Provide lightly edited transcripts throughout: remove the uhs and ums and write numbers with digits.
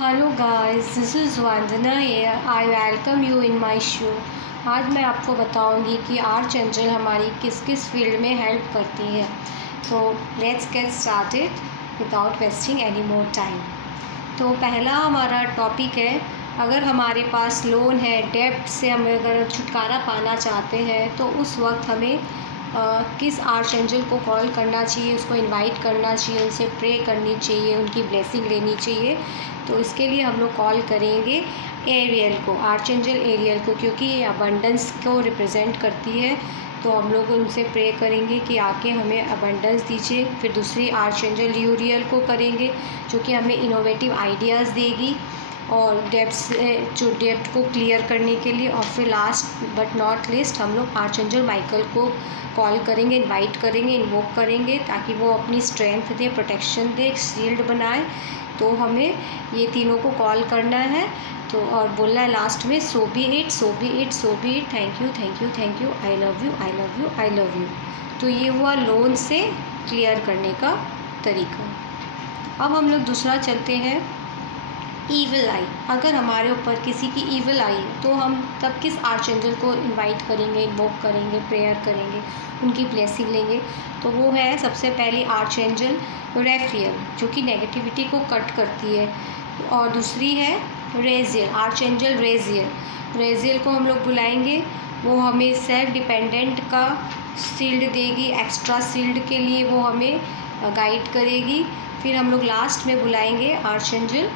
Hello guys, this is Vandana here. I welcome you in my show. आज मैं आपको बताऊंगी कि आर्च एंजल हमारी किस किस फील्ड में हेल्प करती है। तो let's get started without wasting any more time. तो पहला हमारा टॉपिक है, अगर हमारे पास लोन है, डेब्ट से हम अगर छुटकारा पाना चाहते हैं तो उस वक्त हमें किस आर्च एंजल को कॉल करना चाहिए, उसको इनवाइट करना चाहिए, उनसे प्रे करनी चाहिए, उनकी ब्लेसिंग लेनी चाहिए। तो इसके लिए हम लोग कॉल करेंगे एरियल को, आर्च एंजल एरियल को, क्योंकि ये अबंडेंस को रिप्रेजेंट करती है। तो हम लोग उनसे प्रे करेंगे कि आके हमें अबंडेंस दीजिए। फिर दूसरी आर्च एंजल यूरियल को करेंगे, जो कि हमें इनोवेटिव आइडियाज़ देगी और डेब्ट को क्लियर करने के लिए। और फिर लास्ट बट नॉट लिस्ट हम लोग आर्च एंजल माइकल को कॉल करेंगे, इनवाइट करेंगे, इन्वोक करेंगे, ताकि वो अपनी स्ट्रेंथ दे, प्रोटेक्शन दे, शील्ड बनाए। तो हमें ये तीनों को कॉल करना है। तो और बोलना है लास्ट में, so be it, so be it, so be it, thank you, thank you, thank you, I love you, I love you, I love you. तो ये हुआ लोन से क्लियर करने का तरीका। अब हम लोग दूसरा चलते हैं, ईविल आई। अगर हमारे ऊपर किसी की ईविल आई तो हम तब किस आर्च एंजल को इनवाइट करेंगे, इन्वोक करेंगे, प्रेयर करेंगे, उनकी ब्लेसिंग लेंगे। तो वो है सबसे पहले आर्च एंजल रेफियल, जो कि नेगेटिविटी को कट करती है। और दूसरी है रेजियल, आर्च एंजल रेजियल। रेजियल को हम लोग बुलाएंगे, वो हमें सेल्फ डिपेंडेंट का शील्ड देगी, एक्स्ट्रा शील्ड के लिए वो हमें गाइड करेगी। फिर हम लोग लास्ट में बुलाएंगे आर्च एंजल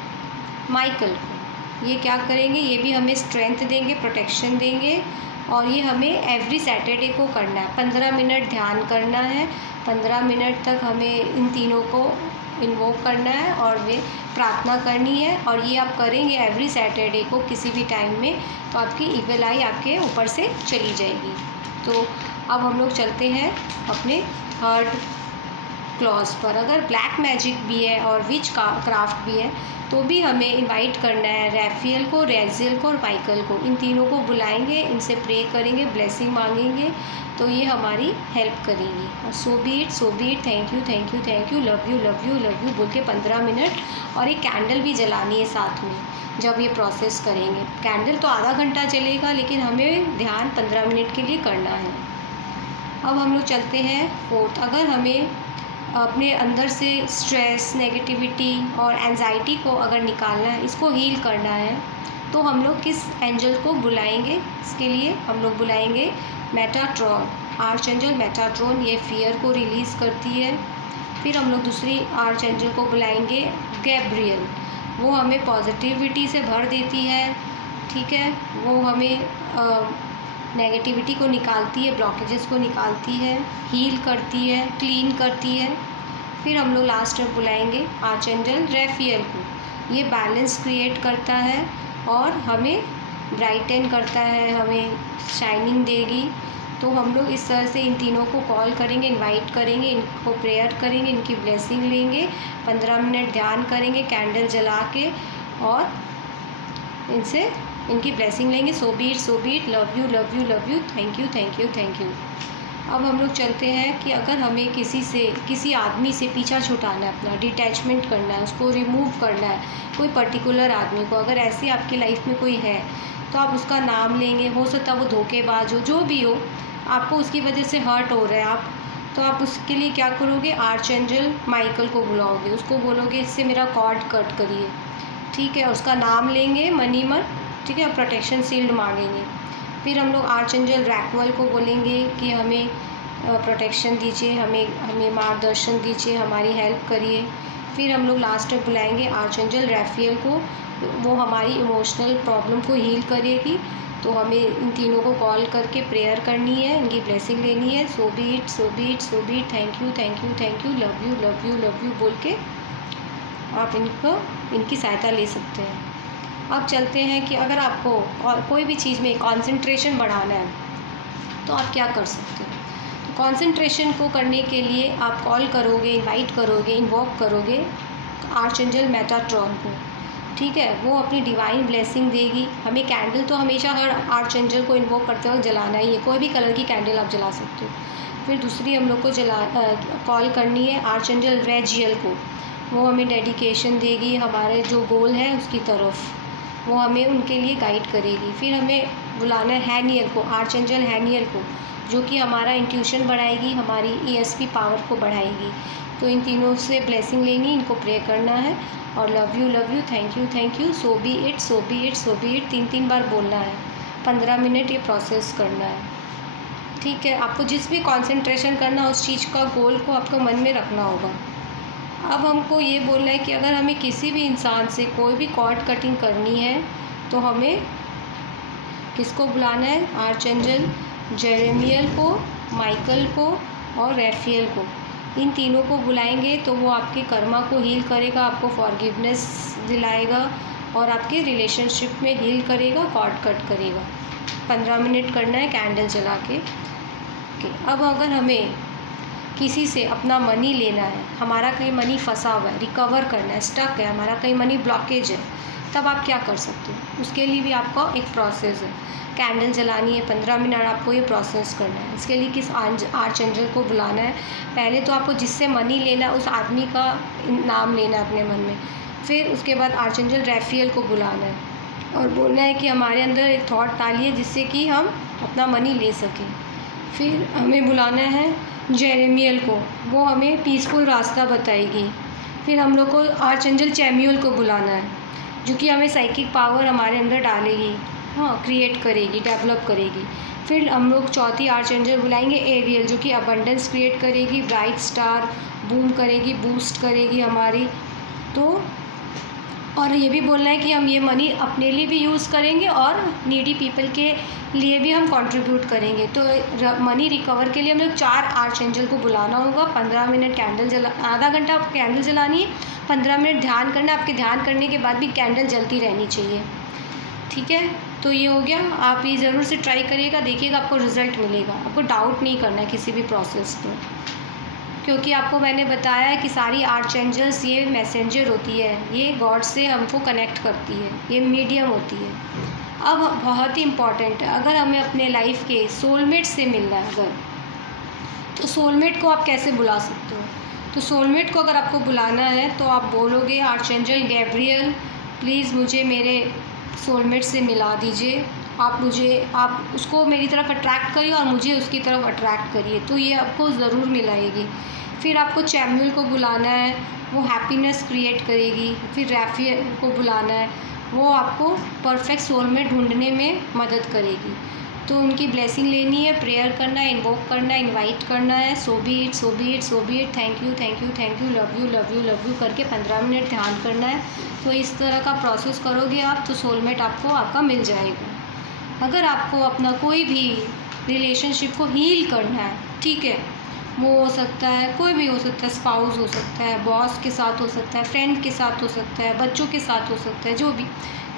माइकल को। ये क्या करेंगे, ये भी हमें स्ट्रेंथ देंगे, प्रोटेक्शन देंगे। और ये हमें एवरी सैटरडे को करना है, 15 मिनट ध्यान करना है। 15 मिनट तक हमें इन तीनों को इन्वोक करना है और वे प्रार्थना करनी है। और ये आप करेंगे एवरी सैटरडे को किसी भी टाइम में, तो आपकी ईविल आई आपके ऊपर से चली जाएगी। तो अब हम लोग चलते हैं अपने थर्ड क्लॉज पर। अगर ब्लैक मैजिक भी है और विच क्राफ्ट भी है तो भी हमें इनवाइट करना है रेफियल को, रेजियल को और माइकल को। इन तीनों को बुलाएंगे, इनसे प्रे करेंगे, ब्लेसिंग मांगेंगे, तो ये हमारी हेल्प करेंगी। और so be it, so be it, thank you, thank you, thank you, love you, love you, love you बोल के 15 मिनट। और एक कैंडल भी जलानी है साथ में जब ये प्रोसेस करेंगे। कैंडल तो आधा घंटा चलेगा, लेकिन हमें ध्यान 15 मिनट के लिए करना है। अब हम लोग चलते हैं फोर्थ। अगर हमें अपने अंदर से स्ट्रेस, नेगेटिविटी और एंजाइटी को अगर निकालना है, इसको हील करना है, तो हम लोग किस एंजल को बुलाएंगे। इसके लिए हम लोग बुलाएंगे मेटाट्रॉन, आर्च एंजल मेटाट्रॉन। ये फियर को रिलीज़ करती है। फिर हम लोग दूसरी आर्च एंजल को बुलाएंगे गैब्रियल, वो हमें पॉजिटिविटी से भर देती है। ठीक है, वो हमें नेगेटिविटी को निकालती है, ब्लॉकेजेस को निकालती है, हील करती है, क्लीन करती है। फिर हम लोग लास्ट में बुलाएंगे आर्च एंजल रेफियल को। ये बैलेंस क्रिएट करता है और हमें ब्राइटन करता है, हमें शाइनिंग देगी। तो हम लोग इस तरह से इन तीनों को कॉल करेंगे, इनवाइट करेंगे, इनको प्रेयर करेंगे, इनकी ब्लेसिंग लेंगे, 15 मिनट ध्यान करेंगे कैंडल जला के, और इनसे इनकी ब्लेसिंग लेंगे। So be it, so be it, love you, love you, love you, thank you, thank you, thank you. अब हम लोग चलते हैं कि अगर हमें किसी आदमी से पीछा छुटाना है, अपना डिटैचमेंट करना है, उसको रिमूव करना है, कोई पर्टिकुलर आदमी को, अगर ऐसी आपकी लाइफ में कोई है तो आप उसका नाम लेंगे। हो सकता है वो धोखेबाज हो, जो भी हो, आपको उसकी वजह से हर्ट हो रहा है आप, तो आप उसके लिए क्या करोगे, आर्च एंजल माइकल को बुलाओगे, उसको बोलोगे इससे मेरा कॉर्ड कट करिए। ठीक है, उसका नाम लेंगे मनीमन, ठीक है, प्रोटेक्शन शील्ड मांगेंगे। फिर हम लोग आर्च एंजल रैक्वेल को बोलेंगे कि हमें प्रोटेक्शन दीजिए, हमें मार्गदर्शन दीजिए, हमारी हेल्प करिए। फिर हम लोग लास्ट में बुलाएंगे आर्च एंजल रेफियल को, वो हमारी इमोशनल प्रॉब्लम को हील करेगी। तो हमें इन तीनों को कॉल करके प्रेयर करनी है, इनकी ब्लेसिंग लेनी है। So be it, so be it, so be it, thank you, thank you, thank you, love you, love you, love you बोल के आप इनकी सहायता ले सकते हैं। अब चलते हैं कि अगर आपको और कोई भी चीज़ में कंसंट्रेशन बढ़ाना है तो आप क्या कर सकते हैं। तो कंसंट्रेशन को करने के लिए आप कॉल करोगे, इनवाइट करोगे, इन्वोक करोगे आर्च एंजल मेटाट्रॉन को। ठीक है, वो अपनी डिवाइन ब्लेसिंग देगी हमें। कैंडल तो हमेशा हर आर्च एंजल को इन्वोक करते वक्त जलाना ही है, कोई भी कलर की कैंडल आप जला सकते हो। फिर दूसरी हम लोग को कॉल करनी है आर्च एंजल रेजियल को। वो हमें डेडिकेशन देगी हमारे जो गोल है उसकी तरफ, वो हमें उनके लिए गाइड करेगी। फिर हमें बुलाना है हैनियल को, आर्चएंजल हैनियल को, जो कि हमारा इंट्यूशन बढ़ाएगी, हमारी ESP पावर को बढ़ाएगी। तो इन तीनों से ब्लेसिंग लेनी, इनको प्रे करना है और love you, thank you, so be it, so be it, so be it 3 बार बोलना है। 15 मिनट ये प्रोसेस करना है। ठीक है, आपको जिस भी कंसंट्रेशन करना उस चीज़ का गोल को आपको मन में रखना होगा। अब हमको ये बोलना है कि अगर हमें किसी भी इंसान से कोई भी कॉर्ड कटिंग करनी है तो हमें किसको बुलाना है? आर्चएंजल जेरेमियल को, माइकल को और रैफियल को। इन तीनों को बुलाएंगे तो वो आपके कर्मा को हील करेगा, आपको फॉरगिवनेस दिलाएगा और आपके रिलेशनशिप में हील करेगा, कॉर्ड कट करेगा। 15 मिनट करना है कैंडल जला के। अब अगर हमें किसी से अपना मनी लेना है, हमारा कहीं मनी फंसा हुआ है, रिकवर करना है, स्टक है, हमारा कहीं मनी ब्लॉकेज है, तब आप क्या कर सकते हो? उसके लिए भी आपका एक प्रोसेस है। कैंडल जलानी है, 15 मिनट आपको ये प्रोसेस करना है। इसके लिए किस आर्चएंजल को बुलाना है? पहले तो आपको जिससे मनी लेना है उस आदमी का नाम लेना है अपने मन में। फिर उसके बाद आर्चएंजल रैफियल को बुलाना है और बोलना है कि हमारे अंदर एक थॉट डालिए जिससे कि हम अपना मनी ले सकें। फिर हमें बुलाना है जेरेमियल को, वो हमें पीसफुल रास्ता बताएगी। फिर हम लोग को आर्चएंजल चैमुएल को बुलाना है, जो कि हमें साइकिक पावर हमारे अंदर डालेगी, हाँ, क्रिएट करेगी, डेवलप करेगी। फिर हम लोग चौथी आर्चएंजल बुलाएंगे एरियल, जो कि अबंडेंस क्रिएट करेगी, ब्राइट स्टार बूम करेगी, बूस्ट करेगी हमारी। तो और ये भी बोलना है कि हम ये मनी अपने लिए भी यूज़ करेंगे और नीडी पीपल के लिए भी हम कंट्रीब्यूट करेंगे। तो मनी रिकवर के लिए हम लोग 4 आर्चएंजल को बुलाना होगा। 15 मिनट कैंडल जला, आधा घंटा कैंडल जलानी है, 15 मिनट ध्यान करना है। आपके ध्यान करने के बाद भी कैंडल जलती रहनी चाहिए। ठीक है, तो ये हो गया। आप ये ज़रूर से ट्राई करिएगा, देखिएगा आपको रिज़ल्ट मिलेगा। आपको डाउट नहीं करना है किसी भी प्रोसेस पर, क्योंकि आपको मैंने बताया है कि सारी आर्चएंजल्स ये मैसेंजर होती है, ये गॉड से हमको कनेक्ट करती है, ये मीडियम होती है। अब बहुत ही इम्पॉर्टेंट है, अगर हमें अपने लाइफ के सोलमेट से मिलना है अगर, तो सोलमेट को आप कैसे बुला सकते हो? तो सोलमेट को अगर आपको बुलाना है तो आप बोलोगे आर्चएंजल गैब्रियल, प्लीज़ मुझे मेरे सोलमेट से मिला दीजिए। आप उसको मेरी तरफ अट्रैक्ट करिए और मुझे उसकी तरफ अट्रैक्ट करिए, तो ये आपको ज़रूर मिलाएगी। फिर आपको चैमुएल को बुलाना है, वो हैप्पीनेस क्रिएट करेगी। फिर रैफियल को बुलाना है, वो आपको परफेक्ट सोलमेट ढूंढने में मदद करेगी। तो उनकी ब्लेसिंग लेनी है, प्रेयर करना है, इन्वोक करना है, इनवाइट करना है, so be it, so be it, so be it, thank you, love you करके 15 मिनट ध्यान करना है। तो इस तरह का प्रोसेस करोगे आप तो सोलमेट आपको आपका मिल जाएगा। अगर आपको अपना कोई भी रिलेशनशिप को हील करना है, ठीक है, वो हो सकता है, कोई भी हो सकता है, स्पाउस हो सकता है, बॉस के साथ हो सकता है, फ्रेंड के साथ हो सकता है, बच्चों के साथ हो सकता है, जो भी,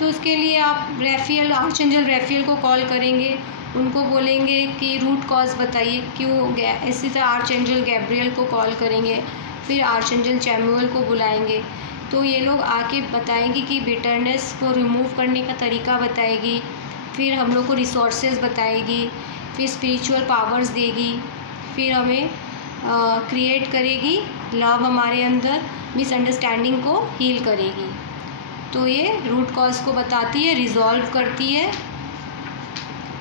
तो उसके लिए आप रैफियल, आर्चएंजल रैफियल को कॉल करेंगे, उनको बोलेंगे कि रूट कॉज बताइए क्यों गया। इसी तरह आर्चएंजल गैब्रियल को कॉल करेंगे, फिर आर्चएंजल चैमुएल को बुलाएंगे, तो ये लोग आके बताएंगे कि बिटरनेस को रिमूव करने का तरीका बताएगी। फिर हम लोग को रिसोर्सेज बताएगी, फिर स्पिरिचुअल पावर्स देगी, फिर हमें क्रिएट करेगी लव हमारे अंदर, मिसअंडरस्टैंडिंग को हील करेगी। तो ये रूट कॉज को बताती है, रिजॉल्व करती है।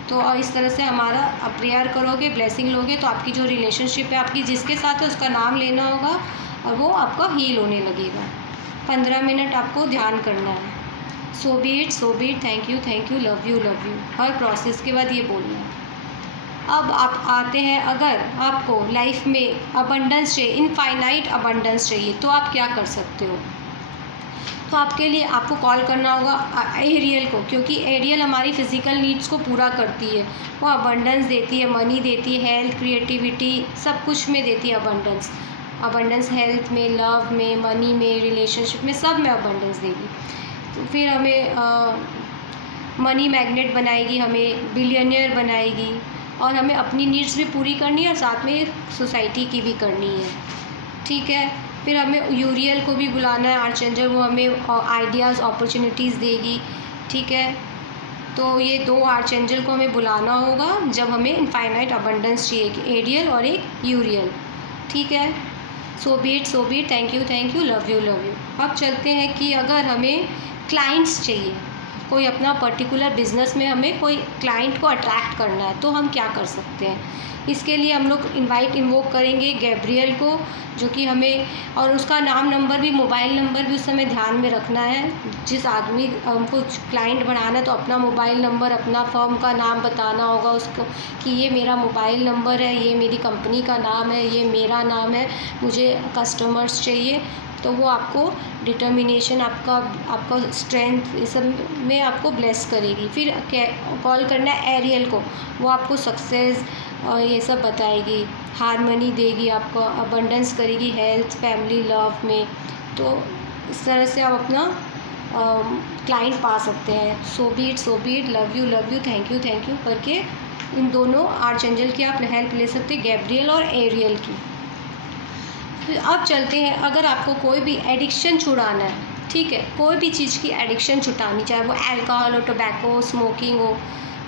तो इस तरह से हमारा आप प्रेयर करोगे, ब्लेसिंग लोगे, तो आपकी जो रिलेशनशिप है आपकी जिसके साथ है उसका नाम लेना होगा और वो आपका हील होने लगेगा। 15 मिनट आपको ध्यान करना है, so be it, thank you, love you. हर प्रोसेस के बाद ये बोलना है। अब आप आते हैं, अगर आपको लाइफ में अबंडेंस चाहिए, इनफाइनाइट अबंडेंस चाहिए, तो आप क्या कर सकते हो? तो आपके लिए आपको कॉल करना होगा एरियल को, क्योंकि एरियल हमारी फ़िज़िकल नीड्स को पूरा करती है। वो अबंडेंस देती है, मनी देती है, हेल्थ, क्रिएटिविटी, सब कुछ में देती है अबंडेंस हेल्थ में, लव में, मनी में, रिलेशनशिप में, सब में अबंडेंस देगी। तो फिर हमें मनी मैग्नेट बनाएगी, हमें बिलियनियर बनाएगी, और हमें अपनी नीड्स भी पूरी करनी है और साथ में सोसाइटी की भी करनी है। ठीक है, फिर हमें यूरियल को भी बुलाना है आर्चएंजल, वो हमें आइडियाज़, अपॉर्चुनिटीज़ देगी। ठीक है, तो ये 2 आर्चएंजल को हमें बुलाना होगा जब हमें इनफाइनाइट अबंडेंस चाहिए, एरियल और एक यूरियल। ठीक है, so be it, thank you, love you. अब चलते हैं कि अगर हमें क्लाइंट्स चाहिए, कोई अपना पर्टिकुलर बिजनेस में हमें कोई क्लाइंट को अट्रैक्ट करना है, तो हम क्या कर सकते हैं। इसके लिए हम लोग इन्वोक करेंगे गैब्रियल को, जो कि हमें, और उसका नाम नंबर भी, मोबाइल नंबर भी उस समय ध्यान में रखना है। जिस आदमी हमको क्लाइंट बनाना है तो अपना मोबाइल नंबर, अपना फर्म का नाम बताना होगा उसको कि ये मेरा मोबाइल नंबर है, ये मेरी कंपनी का नाम है, ये मेरा नाम है, मुझे कस्टमर्स चाहिए। तो वो आपको डिटर्मिनेशन, आपका स्ट्रेंथ, इस सब में आपको ब्लेस करेगी। फिर कॉल करना है एरियल को, वो आपको सक्सेस और ये सब बताएगी, हारमनी देगी, आपको अबंडेंस करेगी, हेल्थ, फैमिली, लव में। तो इस तरह से आप अपना क्लाइंट पा सकते हैं। So be it, love you, thank you करके इन दोनों आर्चएंजल की आप हेल्प ले सकते हैं, गैब्रियल और एरियल की। तो अब चलते हैं, अगर आपको कोई भी एडिक्शन छुड़ाना है, ठीक है, कोई भी चीज़ की एडिक्शन छुटानी, चाहे वो अल्कोहल हो, टोबैको, स्मोकिंग हो,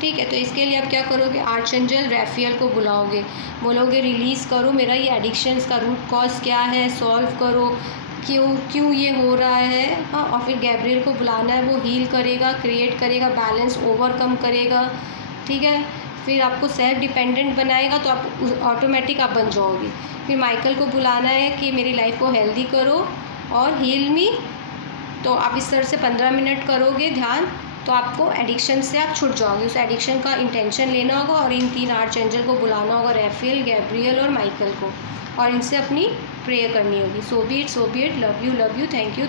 ठीक है, तो इसके लिए आप क्या करोगे, आर्चएंजल रैफियल को बुलाओगे, बोलोगे रिलीज़ करो मेरा ये एडिक्शन, इसका रूट कॉज क्या है, सॉल्व करो, क्यों ये हो रहा है। हाँ, और फिर गैब्रियल को बुलाना है, वो हील करेगा, क्रिएट करेगा, बैलेंस ओवरकम करेगा, ठीक है। फिर आपको सेल्फ डिपेंडेंट बनाएगा, तो आप ऑटोमेटिक आप बन जाओगे। फिर माइकल को बुलाना है कि मेरी लाइफ को हेल्दी करो और हील मी। तो आप इस तरह से 15 मिनट करोगे ध्यान, तो आपको एडिक्शन से आप छूट जाओगे। उस एडिक्शन का इंटेंशन लेना होगा और इन 3 आर्चएंजल को बुलाना होगा, रैफियल, गैब्रियल और माइकल को, और इनसे अपनी प्रेयर करनी होगी। So be it, love you, thank you.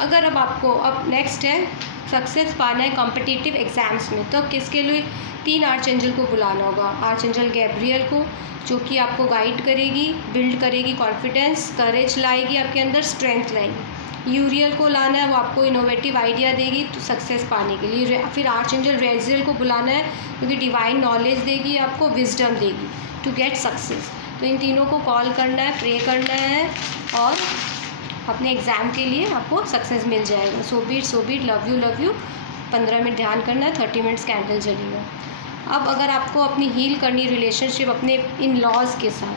अगर अब आपको, अब नेक्स्ट है सक्सेस पाना है कॉम्पिटिटिव एग्ज़ाम्स में, तो किसके लिए 3 आर्चएंजल को बुलाना होगा। आर्चएंजल गैब्रियल को, जो कि आपको गाइड करेगी, बिल्ड करेगी कॉन्फिडेंस, करेज लाएगी आपके अंदर, स्ट्रेंथ लाएगी। यूरियल को लाना है, वो आपको इनोवेटिव आइडिया देगी तो सक्सेस पाने के लिए। फिर आर्चएंजल रेजियल को बुलाना है, क्योंकि डिवाइन नॉलेज देगी, आपको विजडम देगी टू गेट सक्सेस। तो इन तीनों को कॉल करना है, प्रे करना है, और अपने एग्ज़ाम के लिए आपको सक्सेस मिल जाएगा। सो बीट, लव यू, 15 मिनट ध्यान करना है, 30 मिनट्स कैंडल जलेगा। अब अगर आपको अपनी हील करनी रिलेशनशिप अपने इन लॉज के साथ,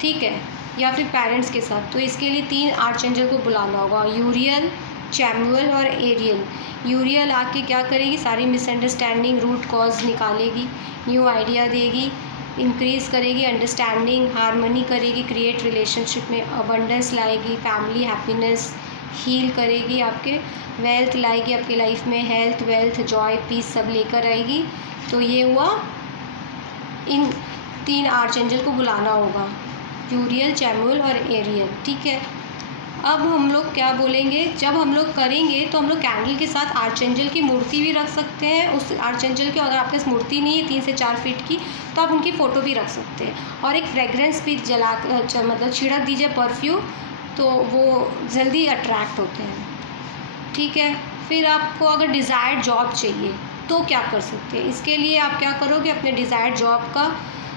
ठीक है, या फिर पेरेंट्स के साथ, तो इसके लिए 3 आर्चएंजल को बुलाना होगा, यूरियल, चैमुअल और एरियल। यूरियल आके क्या करेगी, सारी मिसअंडरस्टैंडिंग, रूट कॉज निकालेगी, न्यू आइडिया देगी, इंक्रीज़ करेगी अंडरस्टैंडिंग, हारमनी करेगी, क्रिएट रिलेशनशिप में अबंडेंस लाएगी, फैमिली हैप्पीनेस, हील करेगी, आपके वेल्थ लाएगी, आपके लाइफ में हेल्थ, वेल्थ, जॉय, पीस सब लेकर आएगी। तो ये हुआ, इन 3 आर्चएंजल को बुलाना होगा, यूरियल, चैमुअल और एरियल, ठीक है। अब हम लोग क्या बोलेंगे, जब हम लोग करेंगे तो हम लोग कैंडल के साथ आर्चएंजल की मूर्ति भी रख सकते हैं। उस आर्चएंजल की अगर आपके पास मूर्ति नहीं है 3 से 4 फीट की, तो आप उनकी फ़ोटो भी रख सकते हैं, और एक फ्रेगरेंस भी मतलब छिड़क दीजिए परफ्यूम, तो वो जल्दी अट्रैक्ट होते हैं, ठीक है। फिर आपको अगर डिज़ायर्ड जॉब चाहिए तो क्या कर सकते हैं, इसके लिए आप क्या करोगे, अपने डिज़ायर्ड जॉब का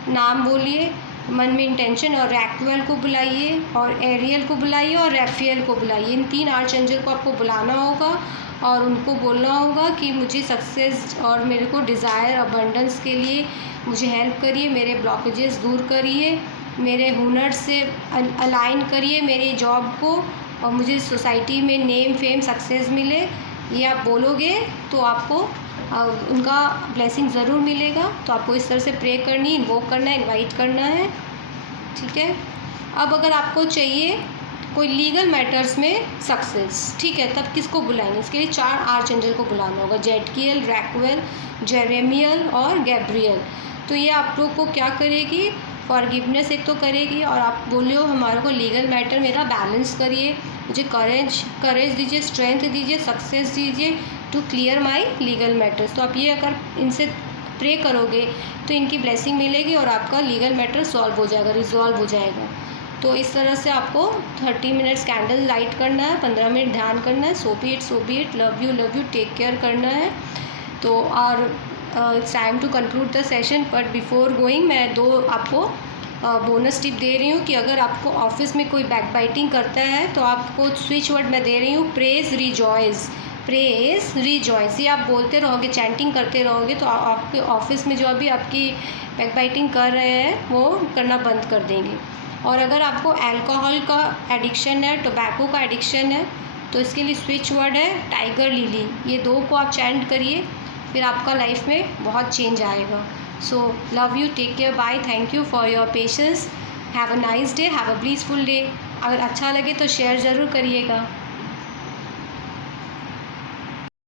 नाम बोलिए मन में इंटेंशन, और रैक्वेल को बुलाइए, और एरियल को बुलाइए, और रैफियल को बुलाइए। इन 3 आर्चएंजल को आपको बुलाना होगा और उनको बोलना होगा कि मुझे सक्सेस और मेरे को डिज़ायर अबंडेंस के लिए मुझे हेल्प करिए, मेरे ब्लॉकेजेस दूर करिए, मेरे हुनर से अलाइन करिए मेरी जॉब को, और मुझे सोसाइटी में नेम, फेम, सक्सेस मिले। ये आप बोलोगे तो आपको उनका ब्लेसिंग ज़रूर मिलेगा। तो आपको इस तरह से प्रे करनी, इन्वोक करना है, इनवाइट करना है, ठीक है। अब अगर आपको चाहिए कोई लीगल मैटर्स में सक्सेस, ठीक है, तब किसको बुलाएंगे, इसके लिए 4 आर्चएंजल को बुलाना होगा, जेडकियल, रैक्वेल, जेरेमियल और गैब्रियल। तो ये आप लोग को क्या करेगी, फॉरगिवनेस एक तो करेगी, और आप बोलियो हमारे को लीगल मैटर मेरा बैलेंस करिए, मुझे करेज दीजिए, स्ट्रेंथ दीजिए, सक्सेस दीजिए to clear my legal matters. तो आप ये अगर इनसे प्रे करोगे तो इनकी ब्लेसिंग मिलेगी और आपका लीगल मैटर सॉल्व हो जाएगा, रिजॉल्व हो जाएगा। तो इस तरह से आपको 30 मिनट्स कैंडल लाइट करना है, 15 मिनट ध्यान करना है, so be it, love you, take care करना है। तो और it's time to conclude the session, but before going मैं 2 आपको बोनस टिप दे रही हूँ कि अगर आपको ऑफिस में कोई बैकबाइटिंग करता है तो आपको स्विच वर्ड मैं दे रही हूँ, प्रेज रिजॉइस। ये आप बोलते रहोगे, चैंटिंग करते रहोगे, तो आपके ऑफिस में जो अभी आपकी बैकबाइटिंग कर रहे हैं वो करना बंद कर देंगे। और अगर आपको अल्कोहल का एडिक्शन है, टोबैको का एडिक्शन है, तो इसके लिए स्विच वर्ड है टाइगर लिली। ये 2 को आप चैंट करिए, फिर आपका लाइफ में बहुत चेंज आएगा। So love you, take care, bye, thank you for your patience, have a nice day, have a blissful day. अगर अच्छा लगे तो शेयर ज़रूर करिएगा।